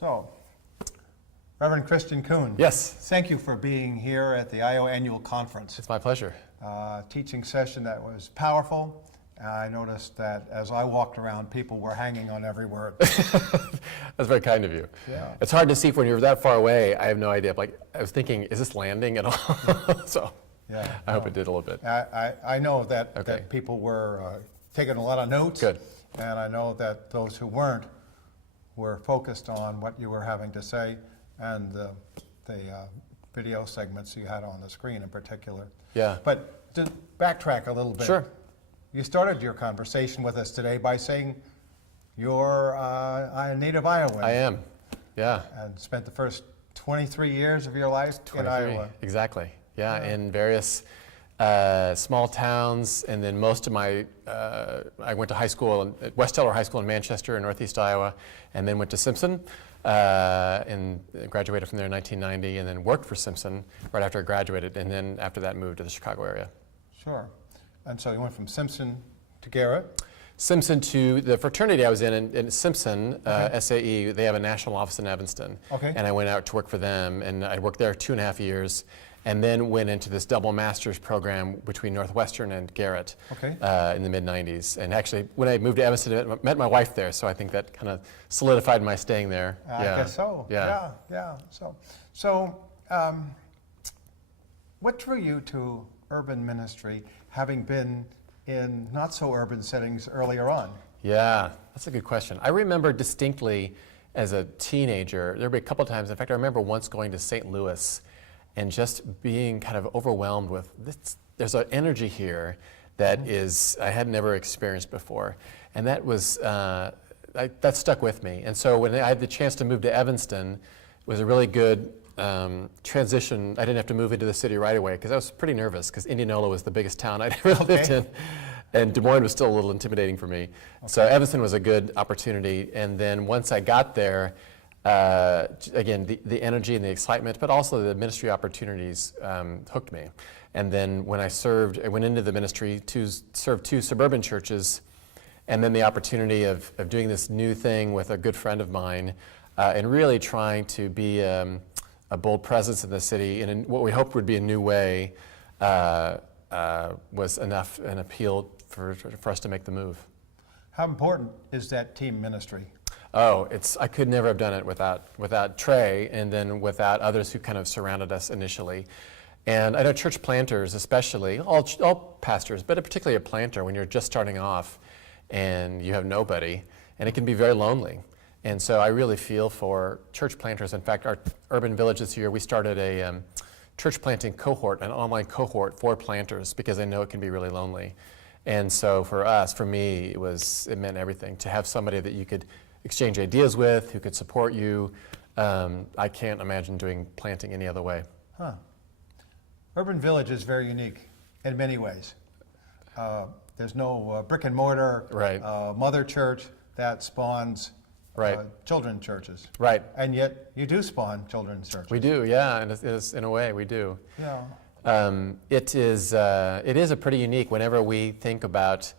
So, Reverend Christian Coon. Yes. Thank you for being here at the IO Annual Conference. It's my pleasure. Teaching session that was powerful. I noticed that as I walked around, people were hanging on every word. That's very kind of you. Yeah. It's hard to see when you're that far away. I have no idea. Like, I was thinking, is this landing at all? So Yeah, I hope it did a little bit. I know that, Okay. that people were taking a lot of notes. Good. And I know that those who weren't were focused on what you were having to say and the video segments you had on the screen in particular. Yeah. But to backtrack a little bit. Sure. You started your conversation with us today by saying you're a native Iowan. I am. Yeah. And spent the first 23 years of your life in 23. Iowa. Exactly. Yeah, in various small towns, and then most of my, I went to high school at West Delaware High School in Manchester in Northeast Iowa, and then went to Simpson, and graduated from there in 1990, and then worked for Simpson right after I graduated, and then after that moved to the Chicago area. Sure. And so you went from Simpson to Garrett. Simpson to the fraternity I was in Simpson, Okay. SAE, they have a national office in Evanston. Okay. And I went out to work for them, and I worked there 2.5 years, and then went into this double master's program between Northwestern and Garrett Okay. in the mid-90s. And actually, when I moved to Evanston, I met my wife there, so I think that kind of solidified my staying there. I guess so. Yeah. Yeah. So, what drew you to urban ministry, having been in not so urban settings earlier on? Yeah, that's a good question. I remember distinctly as a teenager, there would be a couple times, in fact, I remember once going to St. Louis and just being kind of overwhelmed with this. There's an energy here that is, I had never experienced before. And that was, that stuck with me. And so when I had the chance to move to Evanston, it was a really good transition. I didn't have to move into the city right away because I was pretty nervous because Indianola was the biggest town I'd ever lived in. And Des Moines was still a little intimidating for me. So Evanston was a good opportunity. And then once I got there, again, the energy and the excitement, but also the ministry opportunities hooked me. And then when I went into the ministry to serve 2 suburban churches, and then the opportunity of doing this new thing with a good friend of mine, and really trying to be a bold presence in the city in what we hoped would be a new way, was enough an appeal for us to make the move. How important is that team ministry? Oh, I could never have done it without Trey, and then without others who kind of surrounded us initially. And I know church planters especially, all pastors, but particularly a planter when you're just starting off and you have nobody, and it can be very lonely. And so I really feel for church planters. In fact, our urban village this year, we started a church planting cohort, an online cohort for planters, because I know it can be really lonely. And so for me, it meant everything to have somebody that you could exchange ideas with, who could support you. I can't imagine doing planting any other way. Huh. Urban village is very unique in many ways. There's no brick and mortar Right. Mother church that spawns Right. children's churches. Right. And yet you do spawn children's churches. We do, yeah, and in a way we do. Yeah. It is a pretty unique, whenever we think about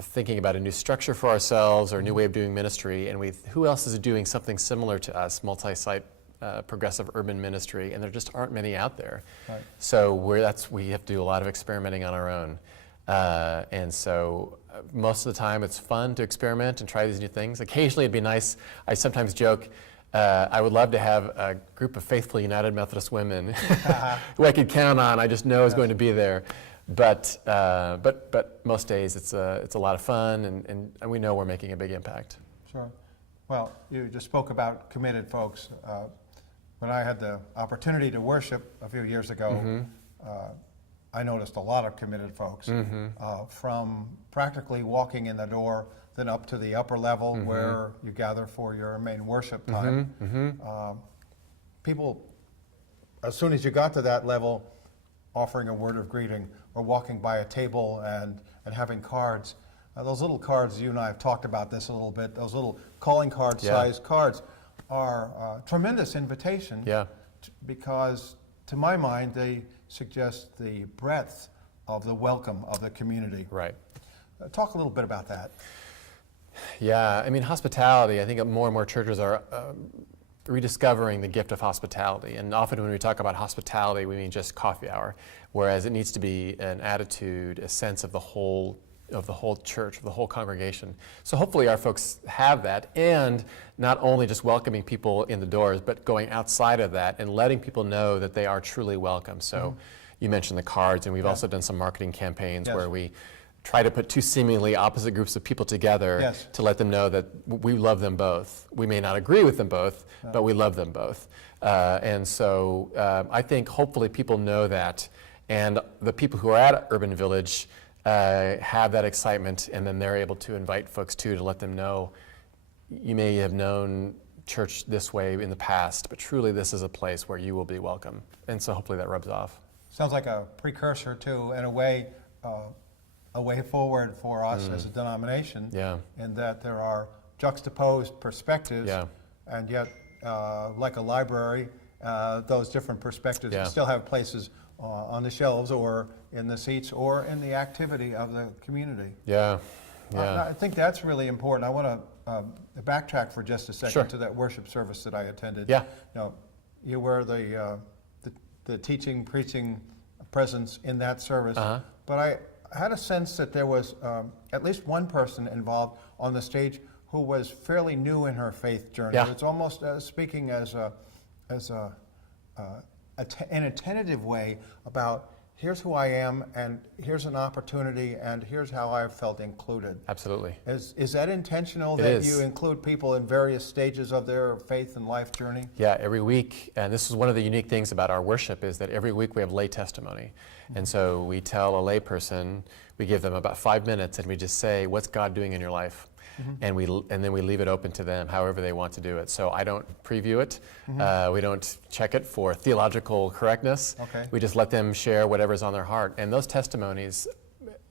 thinking about a new structure for ourselves or a new way of doing ministry, and who else is doing something similar to us, multi-site progressive urban ministry, and there just aren't many out there. Right. So we have to do a lot of experimenting on our own. And so most of the time it's fun to experiment and try these new things. Occasionally it'd be nice, I sometimes joke, I would love to have a group of faithful United Methodist women who I could count on, I just know is going to be there. But most days it's a lot of fun, and we know we're making a big impact. Sure. Well, you just spoke about committed folks. When I had the opportunity to worship a few years ago, I noticed a lot of committed folks, from practically walking in the door, then up to the upper level where you gather for your main worship time. People, as soon as you got to that level, offering a word of greeting or walking by a table and having cards. Those little cards, you and I have talked about this a little bit, those little calling card sized cards are a tremendous invitation, because to my mind they suggest the breadth of the welcome of the community. Right. Talk a little bit about that. Yeah, I mean, hospitality, I think more and more churches are rediscovering the gift of hospitality. And often when we talk about hospitality, we mean just coffee hour, whereas it needs to be an attitude, a sense of the whole church, of the whole congregation. So hopefully our folks have that, and not only just welcoming people in the doors, but going outside of that and letting people know that they are truly welcome. So you mentioned the cards, and we've also done some marketing campaigns where we try to put two seemingly opposite groups of people together to let them know that we love them both. We may not agree with them both, but we love them both. And so I think hopefully people know that, and the people who are at Urban Village have that excitement, and then they're able to invite folks too, to let them know, you may have known church this way in the past, but truly this is a place where you will be welcome. And so hopefully that rubs off. Sounds like a precursor to, in a way forward for us as a denomination, in that there are juxtaposed perspectives, and yet, like a library, those different perspectives still have places on the shelves or in the seats or in the activity of the community. I think that's really important. I want to backtrack for just a second to that worship service that I attended. You know, you were the teaching, preaching presence in that service, but I had a sense that there was at least one person involved on the stage who was fairly new in her faith journey. It's almost speaking as in a tentative way about, here's who I am, and here's an opportunity, and here's how I've felt included. Absolutely. Is that intentional, that you include people in various stages of their faith and life journey? Yeah, every week, and this is one of the unique things about our worship, is that every week we have lay testimony. And so we tell a lay person, we give them about 5 minutes, and we just say, what's God doing in your life? And then we leave it open to them however they want to do it. So I don't preview it. We don't check it for theological correctness. We just let them share whatever's on their heart. And those testimonies,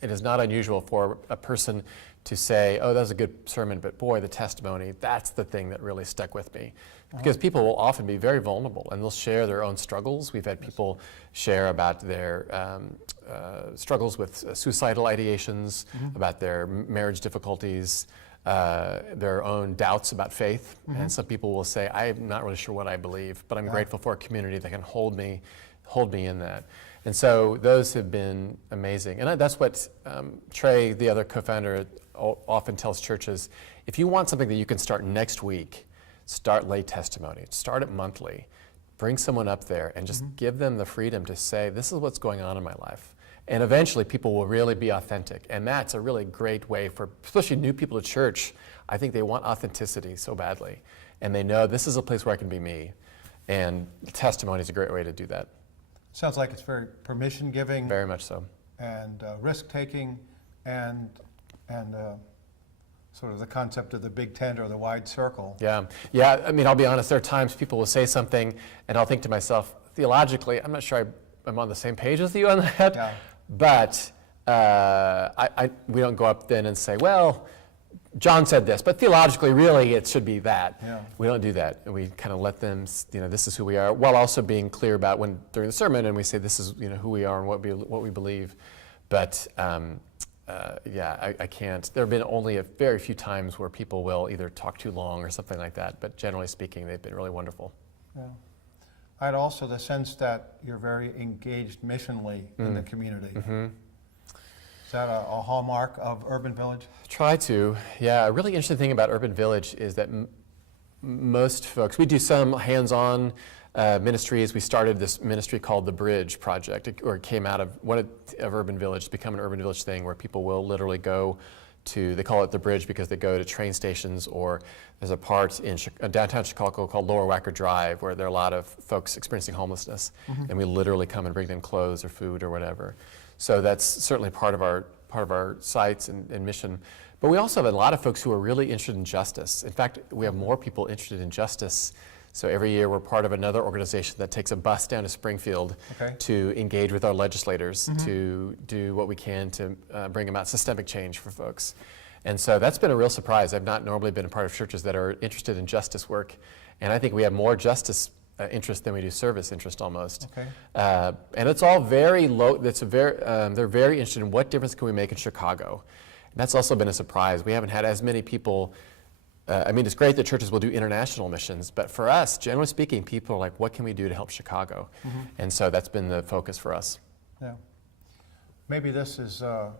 it is not unusual for a person to say, oh, that was a good sermon, but boy, the testimony, that's the thing that really stuck with me. Because people will often be very vulnerable, and they'll share their own struggles. We've had people share about their struggles with suicidal ideations, about their marriage difficulties, their own doubts about faith. And some people will say, I'm not really sure what I believe, but I'm grateful for a community that can hold me in that. And so those have been amazing. And that's what Trey, the other co-founder, often tells churches, if you want something that you can start next week, start lay testimony. Start it monthly. Bring someone up there and just give them the freedom to say, this is what's going on in my life. And eventually people will really be authentic. And that's a really great way for, especially new people to church. I think they want authenticity so badly. And they know this is a place where I can be me. And testimony is a great way to do that. Sounds like it's very permission-giving. Very much so. And risk-taking, and sort of the concept of the big tent or the wide circle. Yeah. I mean, I'll be honest, there are times people will say something, and I'll think to myself, theologically, I'm not sure I'm on the same page with you on that. But we don't go up then and say, well, John said this, but theologically, really, it should be that. We don't do that. And we kind of let them, this is who we are, while also being clear about during the sermon, and we say this is who we are and what we believe. But I can't. There have been only a very few times where people will either talk too long or something like that, but generally speaking, they've been really wonderful. I had also the sense that you're very engaged missionally in the community. Is that a hallmark of Urban Village? Try to. Yeah, a really interesting thing about Urban Village is that most folks, we do some hands-on ministries. We started this ministry called the Bridge Project, or it came out of Urban Village. It's become an Urban Village thing where people will literally go to, they call it the Bridge because they go to train stations, or there's a part in downtown Chicago called Lower Wacker Drive where there are a lot of folks experiencing homelessness, and we literally come and bring them clothes or food or whatever. So that's certainly part of our sites and mission. But we also have a lot of folks who are really interested in justice. In fact, we have more people interested in justice. So every year we're part of another organization that takes a bus down to Springfield to engage with our legislators to do what we can to bring about systemic change for folks. And so that's been a real surprise. I've not normally been a part of churches that are interested in justice work. And I think we have more justice interest than we do service interest almost. And it's all very low. They're very interested in what difference can we make in Chicago. That's also been a surprise. We haven't had as many people. I mean, it's great that churches will do international missions, but for us, generally speaking, people are like, what can we do to help Chicago? And so that's been the focus for us. Yeah. Maybe this is a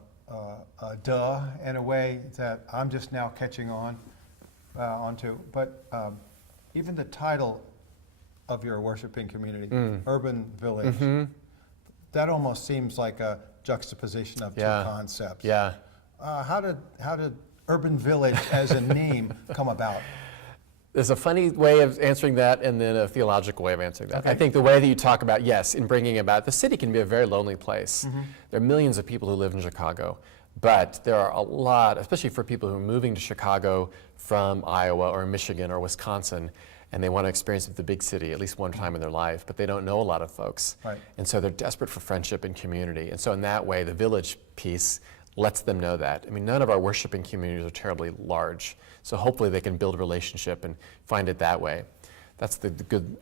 duh in a way that I'm just now catching onto, but even the title of your worshiping community, Urban Village, that almost seems like a juxtaposition of two concepts. Yeah. How did Urban Village as a name come about? There's a funny way of answering that and then a theological way of answering that. Okay. I think the way that you talk about, yes, in bringing about, the city can be a very lonely place. There are millions of people who live in Chicago, but there are a lot, especially for people who are moving to Chicago from Iowa or Michigan or Wisconsin, and they want to experience the big city at least one time in their life, but they don't know a lot of folks. Right. And so they're desperate for friendship and community. And so in that way, the village piece lets them know that. I mean, none of our worshiping communities are terribly large, so hopefully they can build a relationship and find it that way. That's the good,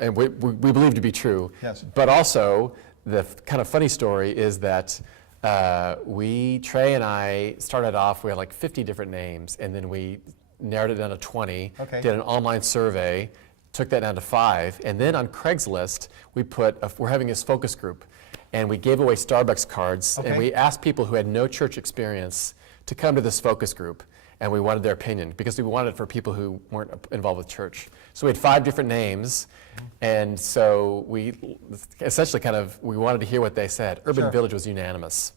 and we believe to be true. Yes. But also, the kind of funny story is that Trey and I started off, we had like 50 different names, and then we narrowed it down to 20, Okay. did an online survey, took that down to 5, and then on Craigslist, we're having this focus group, and we gave away Starbucks cards, Okay. and we asked people who had no church experience to come to this focus group, and we wanted their opinion, because we wanted it for people who weren't involved with church. So we had 5 different names, and so we essentially we wanted to hear what they said. Urban Sure. Village was unanimous.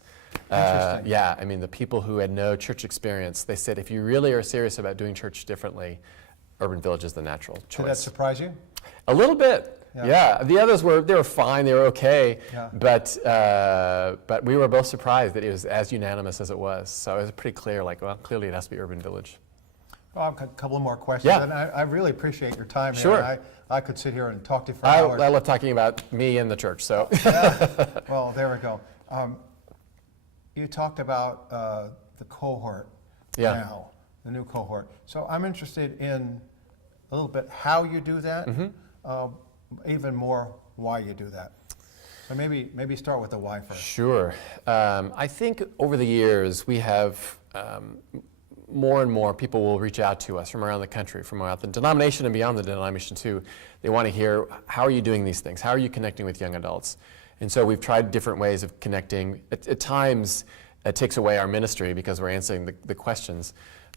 Interesting. Yeah, I mean, the people who had no church experience, they said, if you really are serious about doing church differently, Urban Village is the natural choice. Did that surprise you? A little bit. Yeah. Yeah. The others they were fine, they were okay, Yeah. but we were both surprised that it was as unanimous as it was. So it was pretty clear, like, well, clearly it has to be Urban Village. Well, I've got a couple of more questions, Yeah. and I really appreciate your time here. Sure. And I could sit here and talk to you for I hours. love talking about me and the church, so. Well, there we go. You talked about the cohort now, the new cohort. So I'm interested in a little bit how you do that, even more why you do that. So maybe start with the why first. Sure. I think over the years we have more and more people will reach out to us from around the country, from around the denomination and beyond the denomination too. They want to hear, how are you doing these things? How are you connecting with young adults? And so we've tried different ways of connecting. At times it takes away our ministry because we're answering the questions.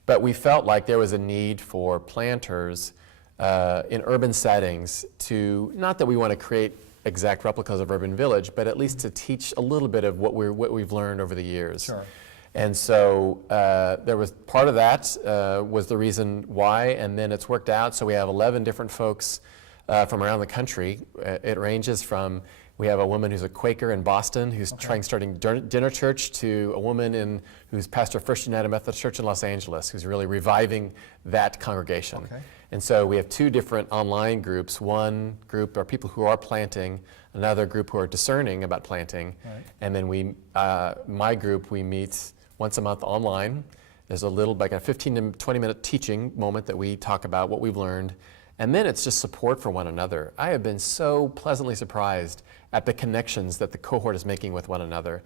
But we felt like there was a need for planters in urban settings to, not that we want to create exact replicas of Urban Village, but at least to teach a little bit of what we've learned over the years. Sure. And so there was part of that was the reason why, and then it's worked out. So we have 11 different folks from around the country. It ranges from, we have a woman who's a Quaker in Boston who's starting dinner church, to a woman who's pastor of First United Methodist Church in Los Angeles, who's really reviving that congregation. Okay. And so we have 2 different online groups. One group are people who are planting, another group who are discerning about planting. Right. And then my group, we meet once a month online. There's like a 15 to 20 minute teaching moment that we talk about what we've learned. And then it's just support for one another. I have been so pleasantly surprised at the connections that the cohort is making with one another.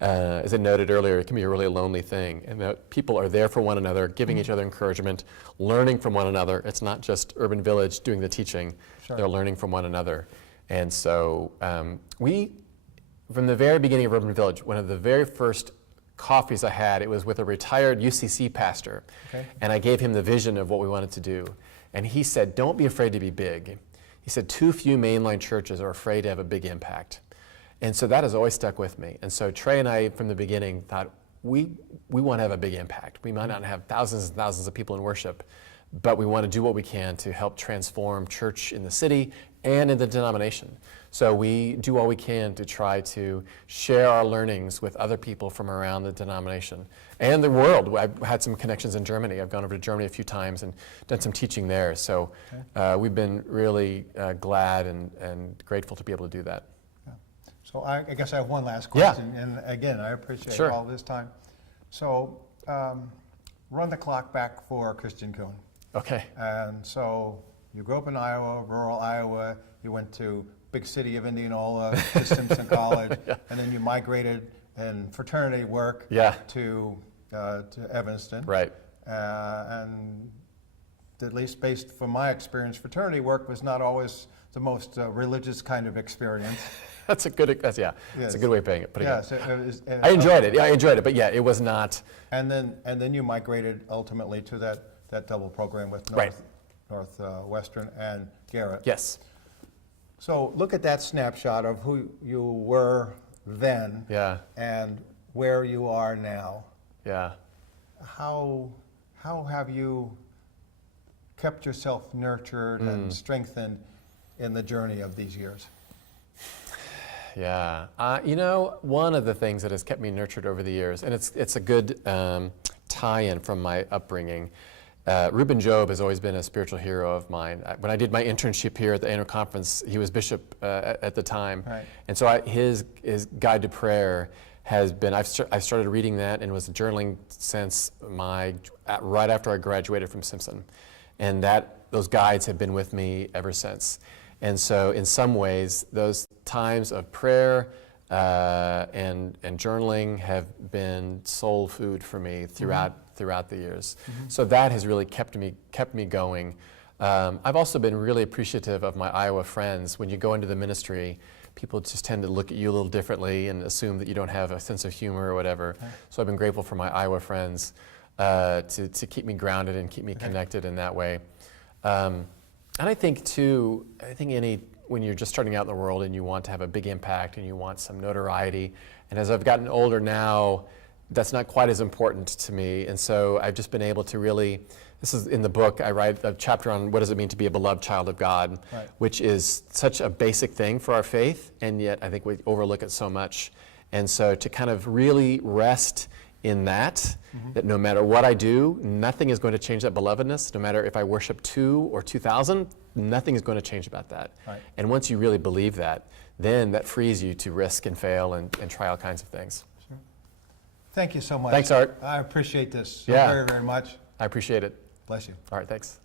As I noted earlier, it can be a really lonely thing, and that people are there for one another, giving each other encouragement, learning from one another. It's not just Urban Village doing the teaching, Sure. They're learning from one another. And so from the very beginning of Urban Village, one of the very first coffees I had, it was with a retired UCC pastor. Okay. And I gave him the vision of what we wanted to do. And he said, don't be afraid to be big. He said, too few mainline churches are afraid to have a big impact. And so that has always stuck with me. And so Trey and I, from the beginning, thought, we want to have a big impact. We might not have thousands and thousands of people in worship, but we want to do what we can to help transform church in the city and in the denomination. So we do all we can to try to share our learnings with other people from around the denomination and the world. I've had some connections in Germany. I've gone over to Germany a few times and done some teaching there. So we've been really glad and grateful to be able to do that. Yeah. So I guess I have one last question, and again, I appreciate Sure. all this time. So run the clock back for Christian Coon. Okay. And so you grew up in Iowa, rural Iowa. You went to big city of Indianola, to Simpson College, and then you migrated in fraternity work to to Evanston. Right. And at least based from my experience, fraternity work was not always the most religious kind of experience. That's a good, that's a good way of putting it. Yes, it was, I enjoyed it. Yeah, I enjoyed it, but yeah, it was not. and then you migrated ultimately to that double program with Right. Northwestern and Garrett. Yes. So look at that snapshot of who you were then Yeah. and where you are now. Yeah. How have you kept yourself nurtured and strengthened in the journey of these years? Yeah. One of the things that has kept me nurtured over the years, and it's a good tie-in from my upbringing. Reuben Job has always been a spiritual hero of mine. When I did my internship here at the annual conference, he was bishop at the time. Right. And so his guide to prayer has been, I started reading that and was journaling since right after I graduated from Simpson. And those guides have been with me ever since. And so in some ways, those times of prayer and journaling have been soul food for me throughout the years. So that has really kept me going. I've also been really appreciative of my Iowa friends. When you go into the ministry, people just tend to look at you a little differently and assume that you don't have a sense of humor or whatever. Right. So I've been grateful for my Iowa friends to keep me grounded and keep me connected in that way. And I think too, when you're just starting out in the world and you want to have a big impact and you want some notoriety, and as I've gotten older now, that's not quite as important to me. And so I've just been able to really, this is in the book, I write a chapter on what does it mean to be a beloved child of God, right. which is such a basic thing for our faith, and yet I think we overlook it so much. And so to kind of really rest in that no matter what I do, nothing is going to change that belovedness. No matter if I worship 2 or 2,000, nothing is going to change about that. Right. And once you really believe that, then that frees you to risk and fail and try all kinds of things. Sure. Thank you so much. Thanks, Art. I appreciate this so yeah. very, very much. I appreciate it. Bless you. All right, thanks.